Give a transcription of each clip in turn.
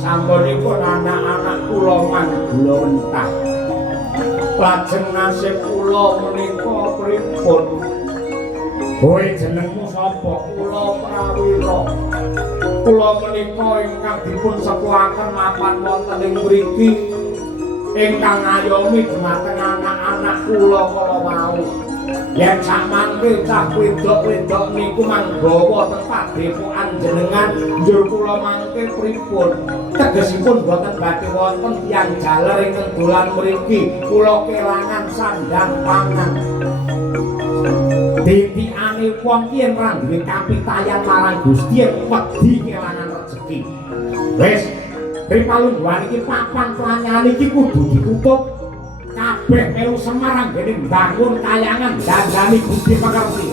Sampunipun anak-anak kula manggula mentah. Lajeng nasib kula menika pripun? Kowe jenengmu sapa? Kula Prawira. Kula menika ingkang dipun sepuhaken mapan wonten ing mriki ingkang ngayomi dhumateng anak-anak kula kala wau. Yen samangke cah wedok-wedok niku manggawa teng padepokan jenengan njur kula mangke pripun? Tegesipun boten badhe wonten tiyang jaler ingkang dolan mriki, kula kelangan sandang pangan. Ditikane wong ki yen ora duwe kapitayan marang Gusti wedi kelangan rejeki. Wis, ripalungguhan iki papan pelanyan iki kudu ditutup. Kabeh melu Semarang gene mbangun kayangan dandani Gusti Pakarti.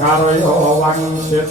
Karya wangsit